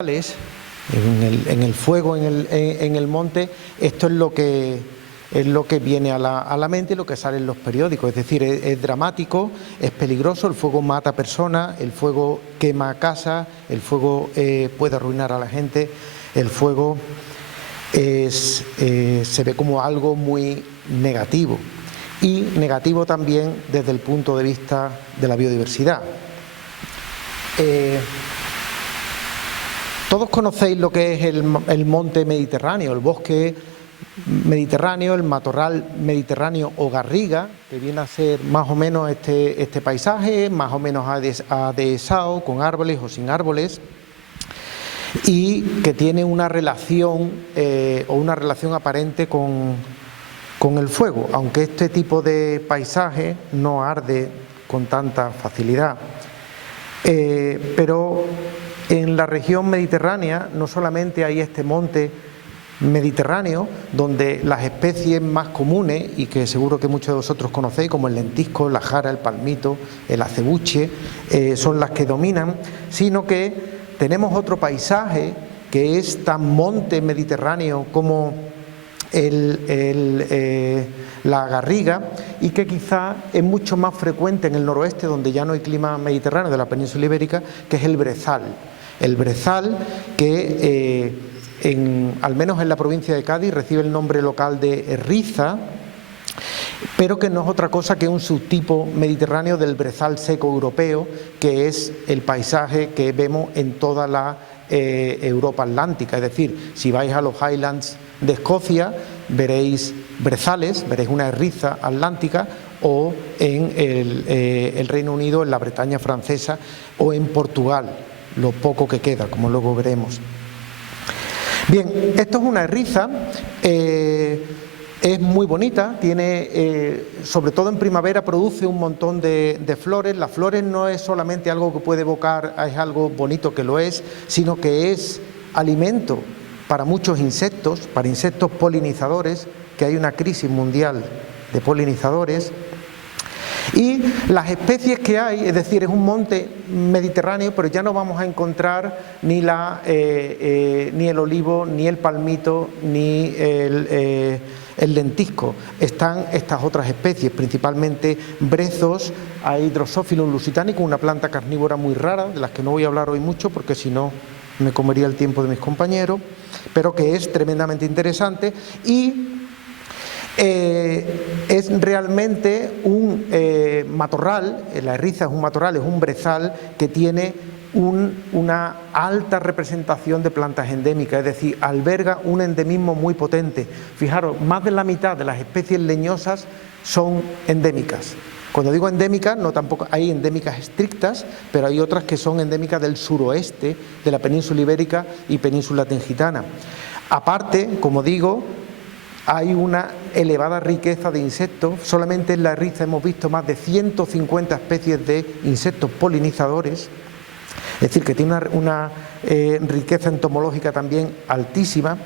en el fuego, en el monte, esto es lo que viene a la mente y lo que sale en los periódicos. Es decir, es dramático, es peligroso, el fuego mata personas, el fuego quema casas, el fuego puede arruinar a la gente, el fuego se ve como algo muy negativo, y negativo también desde el punto de vista de la biodiversidad. Todos conocéis lo que es el monte mediterráneo, el bosque mediterráneo, el matorral mediterráneo o garriga, que viene a ser más o menos este paisaje, más o menos adhesado, con árboles o sin árboles, y que tiene una relación o una relación aparente con el fuego, aunque este tipo de paisaje no arde con tanta facilidad. Pero en la región mediterránea no solamente hay este monte mediterráneo, donde las especies más comunes, y que seguro que muchos de vosotros conocéis, como el lentisco, la jara, el palmito, el acebuche, son las que dominan, sino que tenemos otro paisaje que es tan monte mediterráneo como la garriga, y que quizá es mucho más frecuente en el noroeste, donde ya no hay clima mediterráneo de la península ibérica, que es el brezal. El brezal, que al menos en la provincia de Cádiz recibe el nombre local de riza, pero que no es otra cosa que un subtipo mediterráneo del brezal seco europeo, que es el paisaje que vemos en toda la Europa atlántica. Es decir, si vais a los Highlands de Escocia, veréis brezales, veréis una riza atlántica, o en el Reino Unido, en la Bretaña francesa, o en Portugal, lo poco que queda, como luego veremos. Bien, esto es una riza, es muy bonita, tiene, sobre todo en primavera, produce un montón de flores. Las flores no es solamente algo que puede evocar, es algo bonito, que lo es, sino que es alimento para muchos insectos, para insectos polinizadores, que hay una crisis mundial de polinizadores. Y las especies que hay, es decir, es un monte mediterráneo, pero ya no vamos a encontrar ni el olivo, ni el palmito, ni el lentisco. Están estas otras especies, principalmente brezos, hay Drosophilus lusitanicus, una planta carnívora muy rara, de las que no voy a hablar hoy mucho, porque si no me comería el tiempo de mis compañeros, pero que es tremendamente interesante, y es realmente un matorral. La riza es un matorral, es un brezal que tiene una alta representación de plantas endémicas, es decir, alberga un endemismo muy potente. Fijaros, más de la mitad de las especies leñosas son endémicas. Cuando digo endémicas, no tampoco hay endémicas estrictas, pero hay otras que son endémicas del suroeste de la península ibérica y península tingitana. Aparte, como digo, hay una elevada riqueza de insectos. Solamente en la riza hemos visto más de 150 especies de insectos polinizadores, es decir, que tiene una riqueza entomológica también altísima.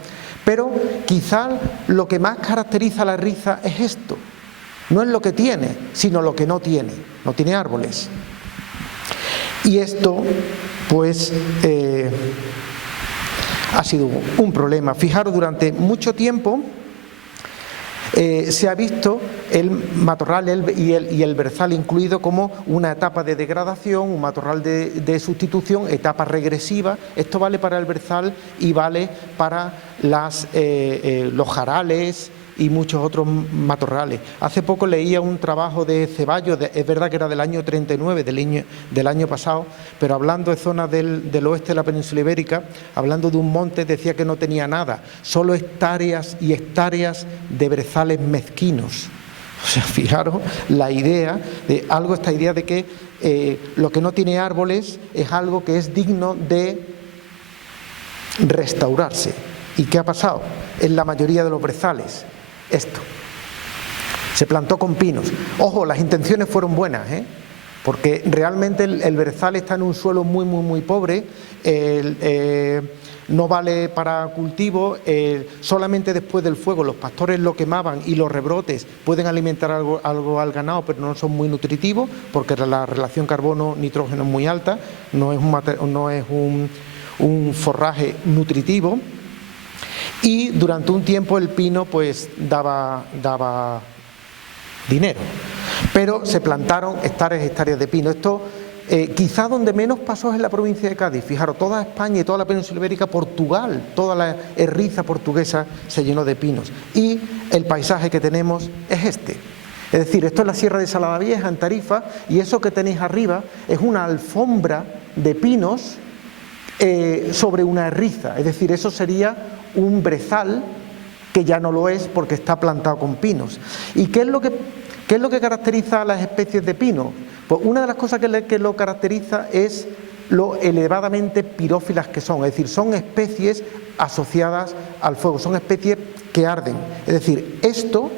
Pero quizá lo que más caracteriza a la riza es esto: no es lo que tiene, sino lo que no tiene. No tiene árboles. Y esto, pues, ha sido un problema. Fijaros, durante mucho tiempo se ha visto el matorral y el brezal incluido como una etapa de degradación, un matorral de sustitución, etapa regresiva. Esto vale para el brezal y vale para los jarales y muchos otros matorrales. Hace poco leía un trabajo de Ceballos, es verdad que era del año 39, del año pasado, pero hablando de zonas del oeste de la península ibérica, hablando de un monte, decía que no tenía nada, solo hectáreas y hectáreas de brezales mezquinos. O sea, fijaros la idea de algo, esta idea de que lo que no tiene árboles es algo que es digno de restaurarse. ¿Y qué ha pasado en la mayoría de los brezales? Esto, se plantó con pinos. Ojo, las intenciones fueron buenas, porque realmente el brezal está en un suelo muy, muy, muy pobre, no vale para cultivo, solamente después del fuego los pastores lo quemaban y los rebrotes pueden alimentar algo al ganado, pero no son muy nutritivos porque la relación carbono-nitrógeno es muy alta, no es un un forraje nutritivo, y durante un tiempo el pino pues daba dinero, pero se plantaron hectáreas de pino. Esto quizá donde menos pasó es en la provincia de Cádiz. Fijaros, toda España y toda la península ibérica, Portugal, toda la Herriza portuguesa se llenó de pinos, y el paisaje que tenemos es este. Es decir, esto es la Sierra de Saladavieja en Tarifa, y eso que tenéis arriba es una alfombra de pinos sobre una herriza. Es decir, eso sería un brezal, que ya no lo es porque está plantado con pinos. ¿Y qué es lo que caracteriza a las especies de pino? Pues una de las cosas que lo caracteriza es lo elevadamente pirófilas que son. Es decir, son especies asociadas al fuego, son especies que arden. Es decir, esto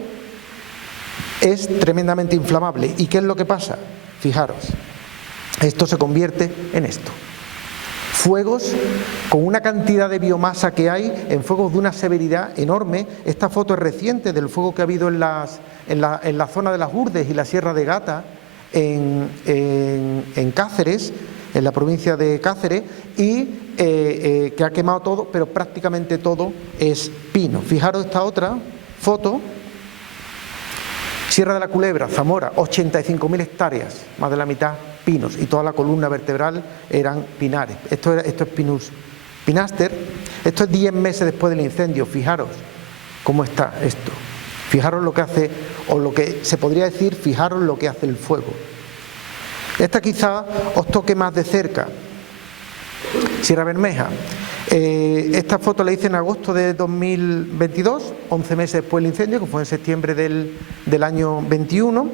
es tremendamente inflamable. ¿Y qué es lo que pasa? Fijaros, esto se convierte en esto. Fuegos con una cantidad de biomasa que hay, en fuegos de una severidad enorme. Esta foto es reciente del fuego que ha habido en la zona de las Urdes y la Sierra de Gata, en Cáceres, en la provincia de Cáceres, y que ha quemado todo, pero prácticamente todo es pino. Fijaros esta otra foto. Sierra de la Culebra, Zamora, 85.000 hectáreas, más de la mitad pinos, y toda la columna vertebral eran pinares. Esto es Pinus pinaster. Esto es 10 meses después del incendio. Fijaros cómo está esto. Fijaros lo que hace, o lo que se podría decir, fijaros lo que hace el fuego. Esta quizá os toque más de cerca. Sierra Bermeja. Esta foto la hice en agosto de 2022, 11 meses después del incendio, que fue en septiembre del año 21,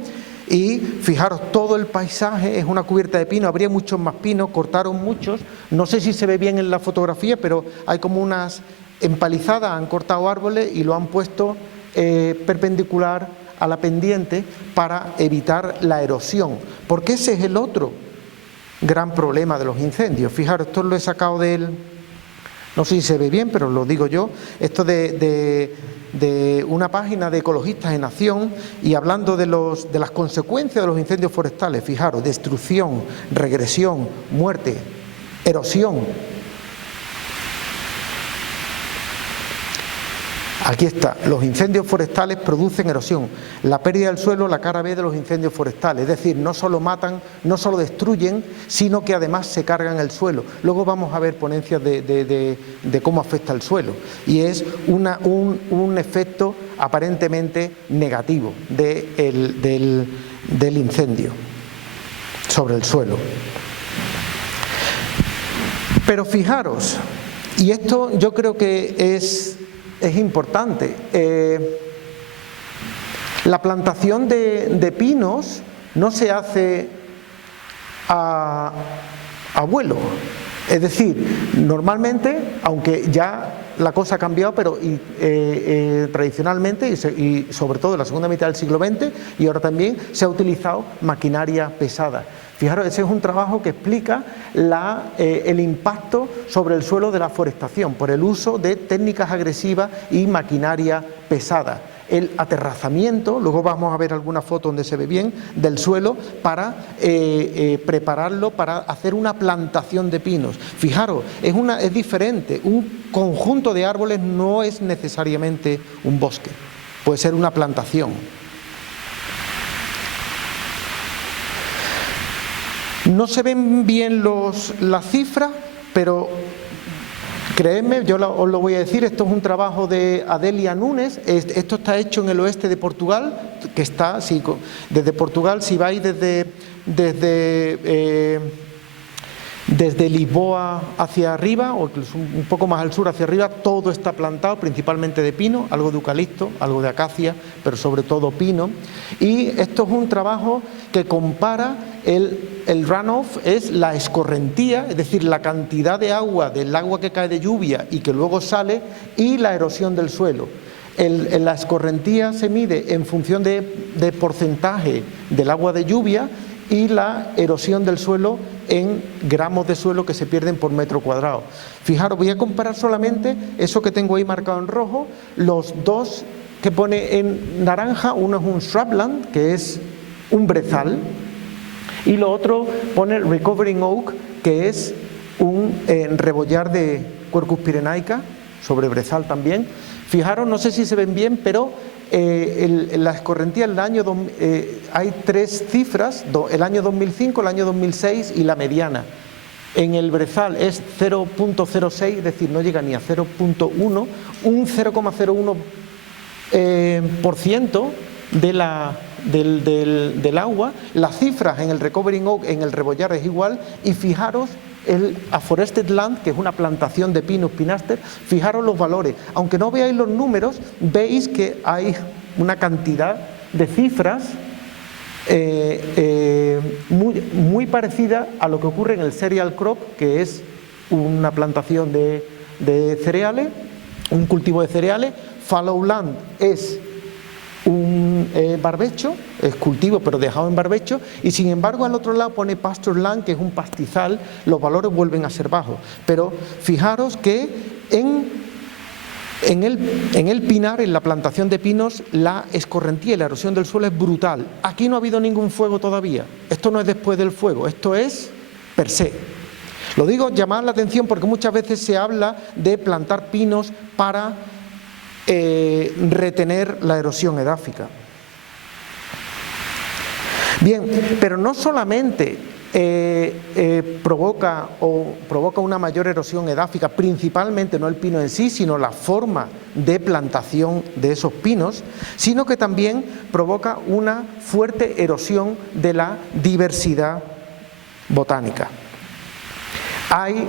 y fijaros, todo el paisaje es una cubierta de pino. Habría muchos más pinos, cortaron muchos, no sé si se ve bien en la fotografía, pero hay como unas empalizadas, han cortado árboles y lo han puesto perpendicular a la pendiente para evitar la erosión, porque ese es el otro gran problema de los incendios. Fijaros, esto lo he sacado no sé si se ve bien, pero lo digo yo, esto de una página de Ecologistas en Acción, y hablando de las consecuencias de los incendios forestales. Fijaros, destrucción, regresión, muerte, erosión. Aquí está, los incendios forestales producen erosión, la pérdida del suelo, la cara B de los incendios forestales. Es decir, no solo matan, no solo destruyen, sino que además se cargan el suelo. Luego vamos a ver ponencias de cómo afecta el suelo, y es un efecto aparentemente negativo del incendio sobre el suelo. Pero fijaros, y esto yo creo que es importante, la plantación de pinos no se hace a vuelo. Es decir, normalmente, aunque ya la cosa ha cambiado, pero tradicionalmente y sobre todo en la segunda mitad del siglo XX, y ahora también, se ha utilizado maquinaria pesada. Fijaros, ese es un trabajo que explica el impacto sobre el suelo de la forestación por el uso de técnicas agresivas y maquinaria pesada. El aterrazamiento, luego vamos a ver alguna foto donde se ve bien, del suelo para prepararlo para hacer una plantación de pinos. Fijaros, es diferente. Un conjunto de árboles no es necesariamente un bosque, puede ser una plantación. No se ven bien las cifras, pero creedme, yo os lo voy a decir, esto es un trabajo de Adelia Núñez. Esto está hecho en el oeste de Portugal, que está, desde Portugal, si vais desde Lisboa hacia arriba, o incluso un poco más al sur hacia arriba, todo está plantado principalmente de pino, algo de eucalipto, algo de acacia, pero sobre todo pino. Y esto es un trabajo que compara el runoff, es la escorrentía, es decir, la cantidad de agua, del agua que cae de lluvia y que luego sale, y la erosión del suelo. La escorrentía se mide en función de porcentaje del agua de lluvia, y la erosión del suelo en gramos de suelo que se pierden por metro cuadrado. Fijaros, voy a comparar solamente eso que tengo ahí marcado en rojo, los dos que pone en naranja. Uno es un shrubland, que es un brezal, y lo otro pone recovering oak, que es un rebollar de Quercus pirenaica, sobre brezal también. Fijaros, no sé si se ven bien, pero la escorrentía del año hay 3 cifras, el año 2005, el año 2006 y la mediana. En el brezal es 0.06, es decir, no llega ni a 0.1, un 0,01% del agua. Las cifras en el Recovering Oak, en el rebollar es igual, y fijaros el Afforested Land, que es una plantación de Pinus pinaster, fijaros los valores. Aunque no veáis los números, veis que hay una cantidad de cifras muy parecida a lo que ocurre en el cereal crop, que es una plantación de cereales, un cultivo de cereales. Fallow land es un barbecho, es cultivo pero dejado en barbecho, y sin embargo al otro lado pone pasture land, que es un pastizal. Los valores vuelven a ser bajos, pero fijaros que en el pinar, en la plantación de pinos, la escorrentía y la erosión del suelo es brutal. Aquí no ha habido ningún fuego todavía, esto no es después del fuego, esto es per se. Lo digo, llamar la atención, porque muchas veces se habla de plantar pinos para retener la erosión edáfica. Bien, pero no solamente provoca una mayor erosión edáfica, principalmente no el pino en sí, sino la forma de plantación de esos pinos, sino que también provoca una fuerte erosión de la diversidad botánica. Hay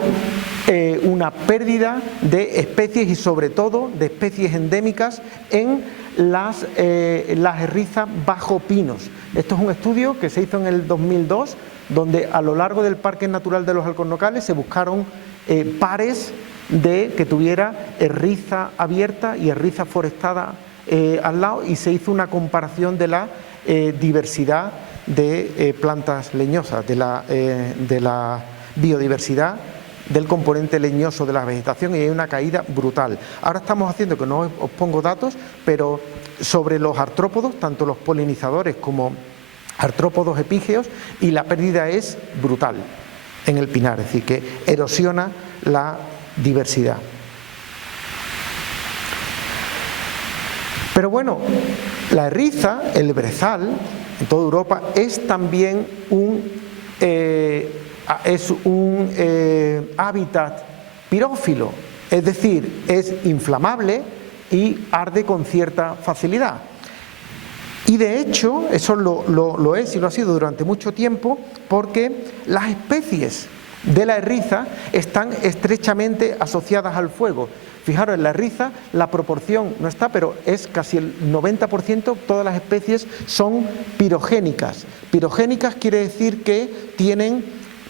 una pérdida de especies, y sobre todo de especies endémicas en las erizas bajo pinos. Esto es un estudio que se hizo en el 2002, donde a lo largo del Parque Natural de los Alcornocales se buscaron pares que tuviera eriza abierta y eriza forestada al lado, y se hizo una comparación de la diversidad de plantas leñosas, de la biodiversidad del componente leñoso de la vegetación, y hay una caída brutal. Ahora estamos haciendo, que no os pongo datos, pero sobre los artrópodos, tanto los polinizadores como artrópodos epígeos, y la pérdida es brutal en el pinar, es decir, que erosiona la diversidad. Pero bueno, la eriza, el brezal, en toda Europa, es también un hábitat pirófilo, es decir, es inflamable y arde con cierta facilidad. Y de hecho, eso lo es y lo ha sido durante mucho tiempo, porque las especies de la eriza están estrechamente asociadas al fuego. Fijaros, en la eriza la proporción no está, pero es casi el 90%, todas las especies son pirogénicas. Pirogénicas quiere decir que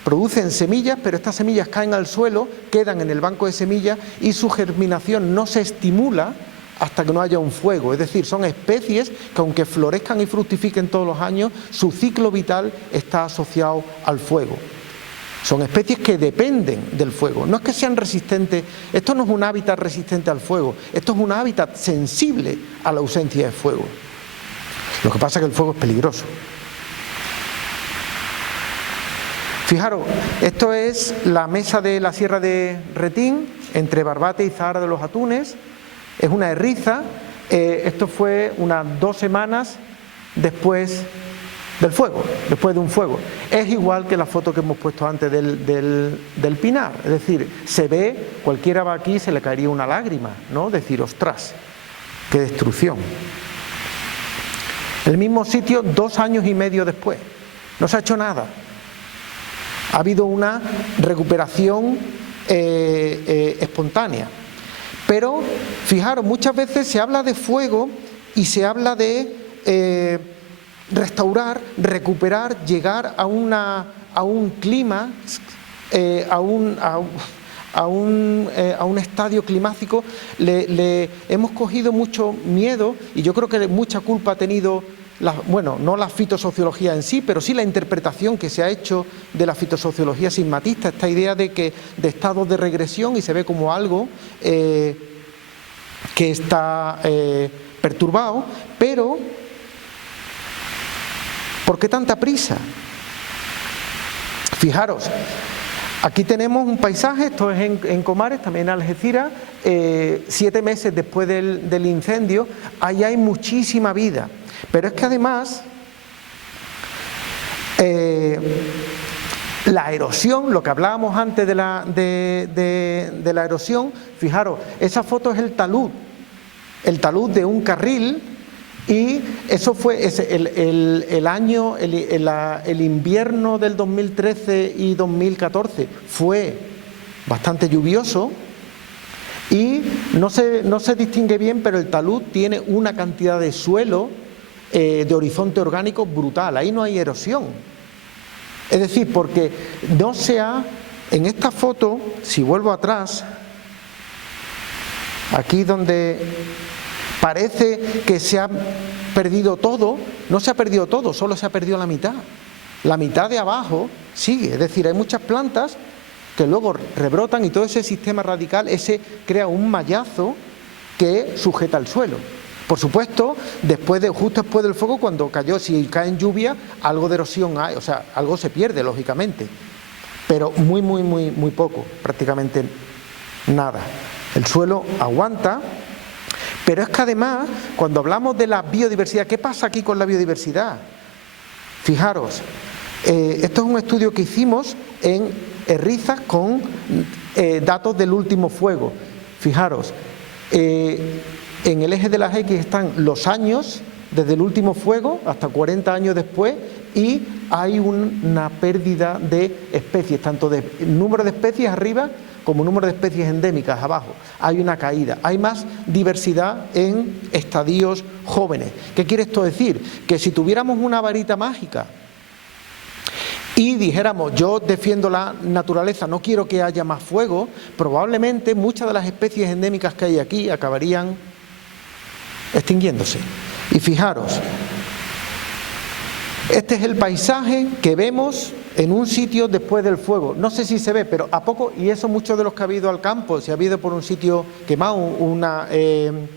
producen semillas, pero estas semillas caen al suelo, quedan en el banco de semillas y su germinación no se estimula hasta que no haya un fuego. Es decir, son especies que, aunque florezcan y fructifiquen todos los años, su ciclo vital está asociado al fuego. Son especies que dependen del fuego. No es que sean resistentes, esto no es un hábitat resistente al fuego, esto es un hábitat sensible a la ausencia de fuego. Lo que pasa es que el fuego es peligroso. Fijaros, esto es la mesa de la Sierra de Retín, entre Barbate y Zahara de los Atunes. Es una eriza. Esto fue unas 2 semanas después del fuego, después de un fuego. Es igual que la foto que hemos puesto antes del pinar. Es decir, se ve, cualquiera va aquí y se le caería una lágrima, ¿no? Decir, ostras, qué destrucción. El mismo sitio 2 años y medio después. No se ha hecho nada. Ha habido una recuperación espontánea. Pero, fijaros, muchas veces se habla de fuego y se habla de restaurar, recuperar, llegar a un clima, a un estadio climático. Le hemos cogido mucho miedo, y yo creo que mucha culpa ha tenido, no la fitosociología en sí, pero sí la interpretación que se ha hecho de la fitosociología sigmatista, esta idea de estados de regresión, y se ve como algo que está perturbado. Pero ¿por qué tanta prisa? Fijaros, Aquí tenemos un paisaje, esto es en Comares, también en Algeciras, 7 meses después del incendio. Ahí hay muchísima vida, pero es que además la erosión, lo que hablábamos antes de la erosión, fijaros, esa foto es el talud de un carril. Y eso fue el invierno del 2013 y 2014 fue bastante lluvioso y no se distingue bien, pero el talud tiene una cantidad de suelo, de horizonte orgánico brutal. Ahí no hay erosión. Es decir, porque no se ha, en esta foto, si vuelvo atrás, aquí donde parece que se ha perdido todo, no se ha perdido todo, solo se ha perdido la mitad. La mitad de abajo sigue, es decir, hay muchas plantas que luego rebrotan y todo ese sistema radical, ese crea un mallazo que sujeta el suelo. Por supuesto, justo después del fuego, cuando cayó, si cae en lluvia, algo de erosión hay, o sea, algo se pierde, lógicamente, pero muy poco, prácticamente nada. El suelo aguanta. Pero es que además, cuando hablamos de la biodiversidad, ¿qué pasa aquí con la biodiversidad? Fijaros, esto es un estudio que hicimos en Errizas con datos del último fuego. Fijaros, en el eje de las X están los años desde el último fuego hasta 40 años después y hay una pérdida de especies, tanto de número de especies arriba como número de especies endémicas abajo. Hay una caída, hay más diversidad en estadios jóvenes. ¿Qué quiere esto decir? Que si tuviéramos una varita mágica y dijéramos, yo defiendo la naturaleza, no quiero que haya más fuego, probablemente muchas de las especies endémicas que hay aquí acabarían extinguiéndose. Y fijaros, este es el paisaje que vemos en un sitio después del fuego. No sé si se ve, pero a poco, y eso muchos de los que ha ido al campo, si ha habido por un sitio quemado, un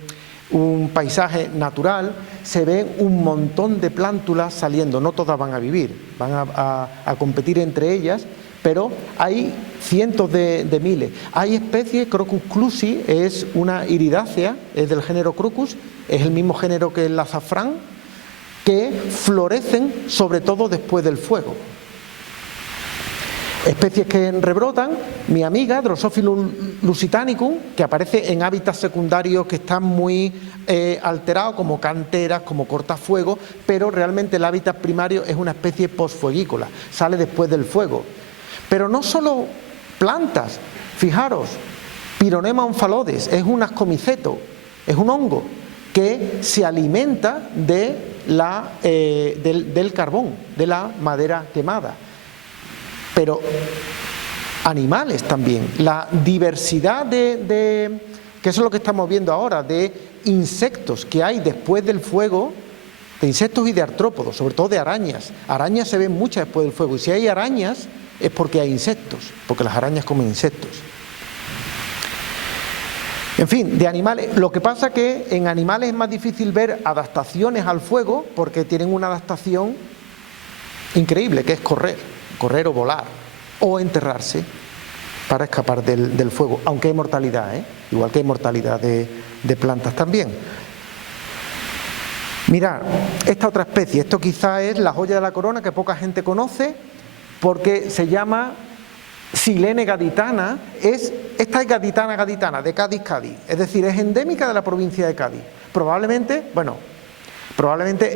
paisaje natural, se ven un montón de plántulas saliendo. No todas van a vivir, van a competir entre ellas, pero hay cientos de miles. Hay especies, Crocus clusi es una iridácea, es del género Crocus, es el mismo género que el azafrán, que florecen sobre todo después del fuego. Especies que rebrotan, mi amiga Drosophilus lusitanicum, que aparece en hábitats secundarios que están muy alterados, como canteras, como cortafuegos, pero realmente el hábitat primario es una especie posfueguícola, sale después del fuego. Pero no solo plantas, fijaros, Pyronema omphalodes es un ascomiceto, es un hongo que se alimenta del carbón, de la madera quemada. Pero animales también, la diversidad que eso es lo que estamos viendo ahora, de insectos que hay después del fuego, de insectos y de artrópodos, sobre todo de arañas. Arañas se ven muchas después del fuego, y si hay arañas es porque hay insectos, porque las arañas comen insectos. En fin, de animales, lo que pasa que en animales es más difícil ver adaptaciones al fuego porque tienen una adaptación increíble, que es correr o volar, o enterrarse para escapar del fuego, aunque hay mortalidad, igual que hay mortalidad de plantas también. Mirad, esta otra especie, esto quizá es la joya de la corona que poca gente conoce porque se llama Silene gaditana, esta es gaditana, de Cádiz, es decir, es endémica de la provincia de Cádiz. Probablemente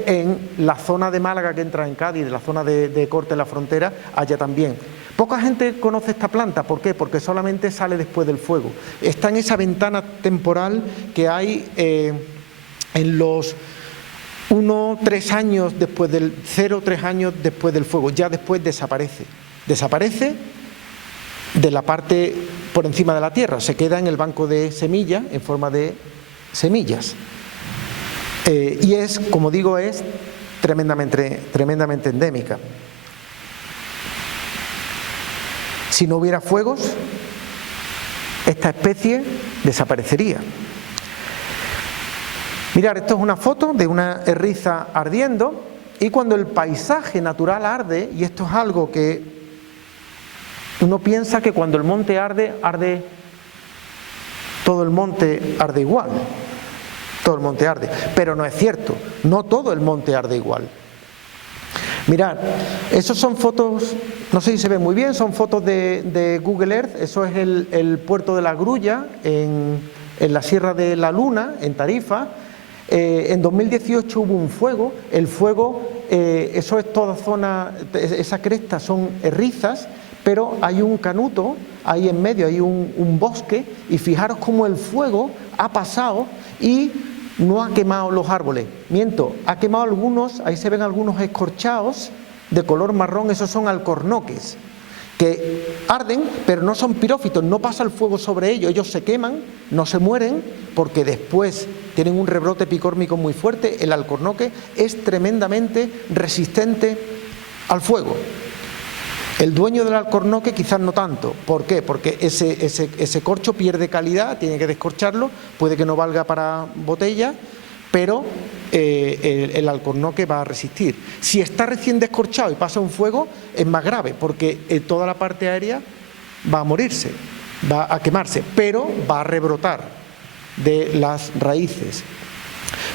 en la zona de Málaga que entra en Cádiz, de la zona de corte de la frontera, haya también. Poca gente conoce esta planta, ¿por qué? Porque solamente sale después del fuego. Está en esa ventana temporal que hay en los 3 años después del 3 años después del fuego, ya después desaparece de la parte por encima de la tierra, se queda en el banco de semillas en forma de semillas. Y es, como digo, es tremendamente endémica. Si no hubiera fuegos, esta especie desaparecería. Mirad, esto es una foto de una erriza ardiendo, y cuando el paisaje natural arde, y esto es algo que Uno piensa que cuando el monte arde, todo el monte arde igual. Todo el monte arde, pero no es cierto, no todo el monte arde igual. Mirad, esos son fotos, no sé si se ve muy bien, son fotos de Google Earth. Eso es el puerto de La Grulla, en la Sierra de la Luna, en Tarifa. En 2018 hubo un fuego, el fuego, eso es toda zona, esa cresta son rizas, pero hay un canuto, ahí en medio hay un bosque, y fijaros cómo el fuego ha pasado y no ha quemado los árboles. Miento, ha quemado algunos, ahí se ven algunos escorchados de color marrón, esos son alcornoques, que arden, pero no son pirófitos, no pasa el fuego sobre ellos, ellos se queman, no se mueren, porque después tienen un rebrote epicórmico muy fuerte. El alcornoque es tremendamente resistente al fuego. El dueño del alcornoque quizás no tanto. ¿Por qué? Porque ese corcho pierde calidad, tiene que descorcharlo, puede que no valga para botella, pero el alcornoque va a resistir. Si está recién descorchado y pasa un fuego, es más grave, porque toda la parte aérea va a morirse, va a quemarse, pero va a rebrotar de las raíces.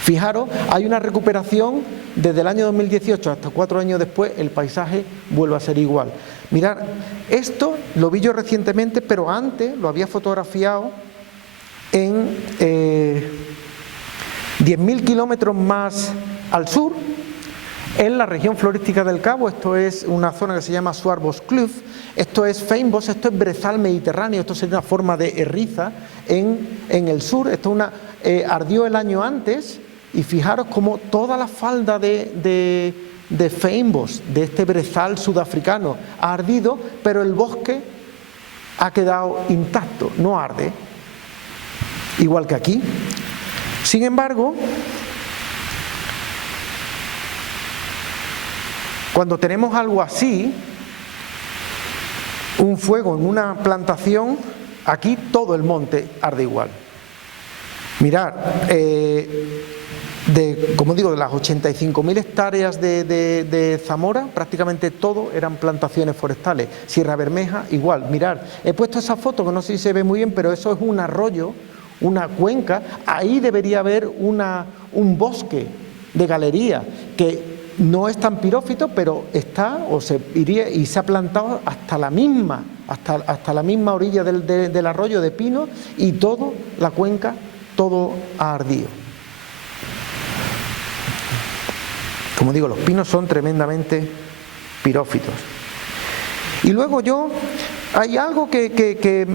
Fijaros, hay una recuperación desde el año 2018 hasta 4 años después, el paisaje vuelve a ser igual. Mirad, esto lo vi yo recientemente, pero antes lo había fotografiado en 10.000 kilómetros más al sur, en la región florística del Cabo. Esto es una zona que se llama Swartboskloof, esto es fynbos, esto es brezal mediterráneo, esto sería una forma de erriza en el sur. Esto ardió el año antes, y fijaros cómo toda la falda de fynbos, de este brezal sudafricano, ha ardido, pero el bosque ha quedado intacto, no arde, igual que aquí. Sin embargo, cuando tenemos algo así, un fuego en una plantación, aquí todo el monte arde igual. Mirad, como digo, de las 85.000 hectáreas de Zamora, prácticamente todo eran plantaciones forestales. Sierra Bermeja, igual. Mirad, he puesto esa foto que no sé si se ve muy bien, pero eso es un arroyo, una cuenca. Ahí debería haber un bosque de galería que no es tan pirófito, pero está, o se iría, y se ha plantado hasta la misma orilla del arroyo de pino, y todo, la cuenca, todo ha ardido. Como digo, los pinos son tremendamente pirófitos. Y luego hay algo que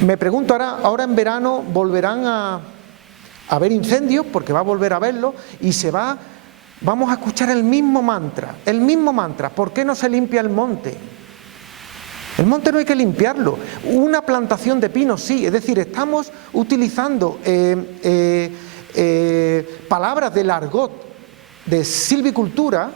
me pregunto, ahora en verano volverán a haber incendios, porque va a volver a verlo, y vamos a escuchar el mismo mantra. ¿Por qué no se limpia el monte? El monte no hay que limpiarlo. Una plantación de pinos sí, es decir, estamos utilizando palabras del argot de silvicultura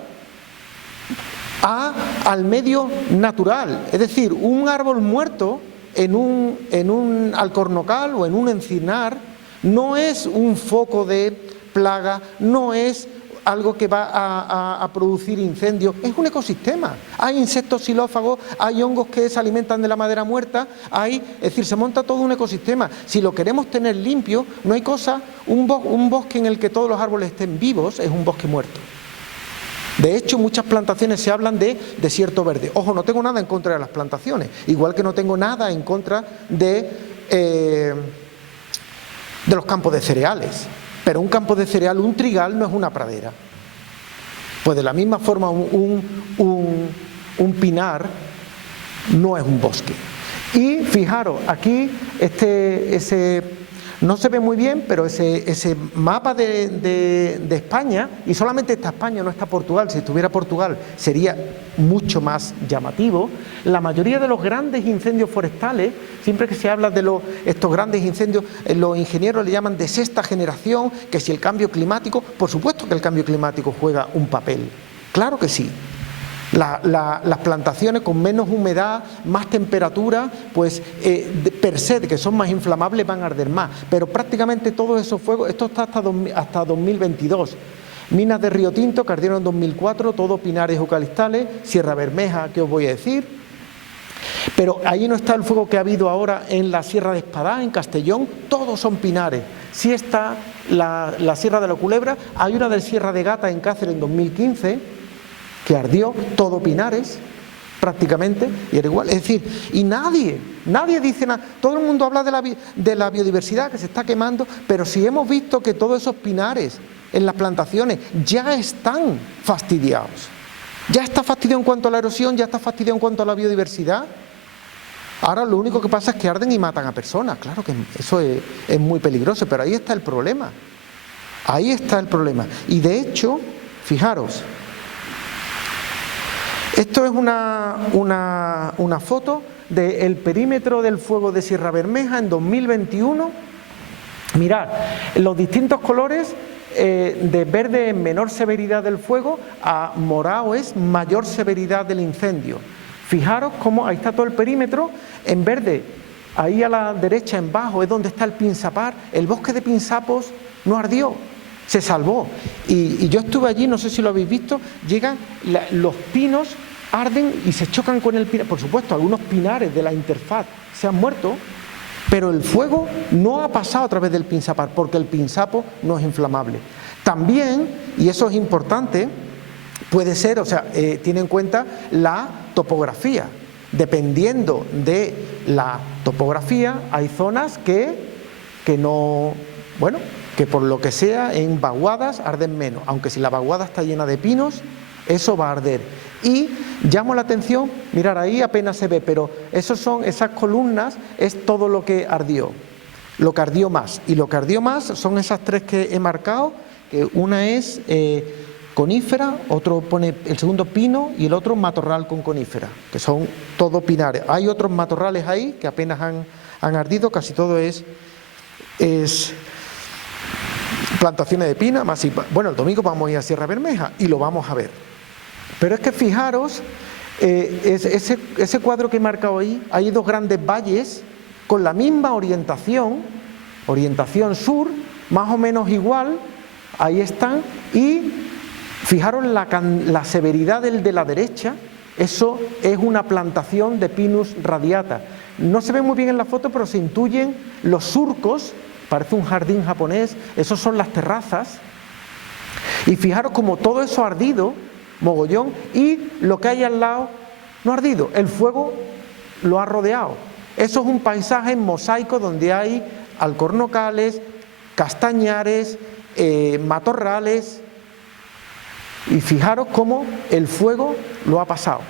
al medio natural. Es decir, un árbol muerto en un alcornocal o en un encinar no es un foco de plaga, no es algo que va a producir incendios, es un ecosistema. Hay insectos xilófagos, hay hongos que se alimentan de la madera muerta, es decir, se monta todo un ecosistema. Si lo queremos tener limpio, no hay cosa, un bosque en el que todos los árboles estén vivos es un bosque muerto. De hecho, muchas plantaciones se hablan de desierto verde. Ojo, no tengo nada en contra de las plantaciones, igual que no tengo nada en contra de los campos de cereales. Pero un campo de cereal, un trigal, no es una pradera. Pues de la misma forma un pinar no es un bosque. Y fijaros, aquí no se ve muy bien, pero ese mapa de España, y solamente está España, no está Portugal. Si estuviera Portugal sería mucho más llamativo. La mayoría de los grandes incendios forestales, siempre que se habla de estos grandes incendios, los ingenieros le llaman de sexta generación, que si el cambio climático, por supuesto que el cambio climático juega un papel, claro que sí. Las plantaciones con menos humedad, más temperatura, pues per se, que son más inflamables, van a arder más. Pero prácticamente todos esos fuegos, esto está hasta 2022. Minas de Río Tinto, que ardieron en 2004, todos pinares eucaliptales. Sierra Bermeja, ¿qué os voy a decir? Pero ahí no está el fuego que ha habido ahora en la Sierra de Espadá, en Castellón, todos son pinares. Sí está la Sierra de la Culebra, hay una de Sierra de Gata en Cáceres en 2015, que ardió, todo pinares, prácticamente, y era igual. Es decir, y nadie dice nada. Todo el mundo habla de la biodiversidad que se está quemando, pero si hemos visto que todos esos pinares en las plantaciones ya están fastidiados. Ya está fastidiado en cuanto a la erosión, ya está fastidiado en cuanto a la biodiversidad. Ahora lo único que pasa es que arden y matan a personas. Claro que eso es muy peligroso, pero ahí está el problema. Ahí está el problema. Y de hecho, fijaros, esto es una foto del perímetro del fuego de Sierra Bermeja en 2021. Mirad, los distintos colores, de verde es menor severidad del fuego, a morado es mayor severidad del incendio. Fijaros cómo ahí está todo el perímetro, en verde, ahí a la derecha en bajo es donde está el Pinsapar. El bosque de Pinsapos no ardió, se salvó. Y yo estuve allí, no sé si lo habéis visto, llegan los pinos, arden y se chocan con el pinar. Por supuesto, algunos pinares de la interfaz se han muerto, pero el fuego no ha pasado a través del Pinsapar, porque el pinsapo no es inflamable. También, y eso es importante, puede ser, o sea, tiene en cuenta la topografía. Dependiendo de la topografía, hay zonas que no, bueno, que por lo que sea en vaguadas arden menos, aunque si la vaguada está llena de pinos, eso va a arder. Y llamo la atención, mirar ahí apenas se ve, pero esas columnas es todo lo que ardió más. Y lo que ardió más son esas tres que he marcado, que una es conífera, otro pone el segundo pino y el otro matorral con conífera, que son todos pinares. Hay otros matorrales ahí que apenas han ardido, casi todo es plantaciones de pina, más. Bueno, el domingo vamos a ir a Sierra Bermeja y lo vamos a ver. Pero es que fijaros, ese cuadro que he marcado ahí, hay dos grandes valles con la misma orientación sur, más o menos igual, ahí están, y fijaros la severidad del de la derecha, eso es una plantación de Pinus radiata. No se ve muy bien en la foto, pero se intuyen los surcos, parece un jardín japonés, esos son las terrazas, y fijaros como todo eso ha ardido, mogollón, y lo que hay al lado no ha ardido, el fuego lo ha rodeado. Eso es un paisaje en mosaico donde hay alcornocales, castañares, matorrales, y fijaros cómo el fuego lo ha pasado.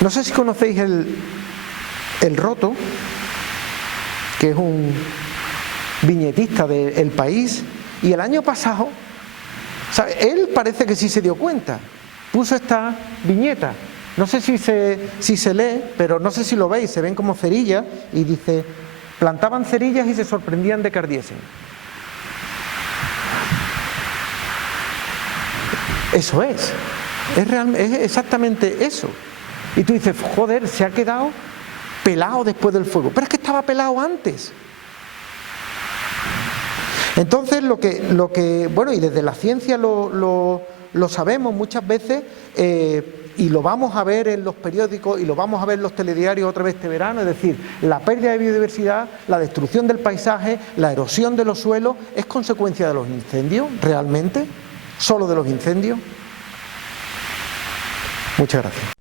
No sé si conocéis el Roto, que es un viñetista de El País, y el año pasado, ¿sabe? Él parece que sí se dio cuenta, puso esta viñeta, no sé si se lee, pero no sé si lo veis, se ven como cerillas, y dice, plantaban cerillas y se sorprendían de que ardiesen. Eso es exactamente eso. Y tú dices, joder, se ha quedado pelado después del fuego, pero es que estaba pelado antes. Entonces lo que bueno, y desde la ciencia lo sabemos muchas veces, y lo vamos a ver en los periódicos y lo vamos a ver en los telediarios otra vez este verano, es decir, la pérdida de biodiversidad, la destrucción del paisaje, la erosión de los suelos, ¿es consecuencia de los incendios realmente? ¿Solo de los incendios? Muchas gracias.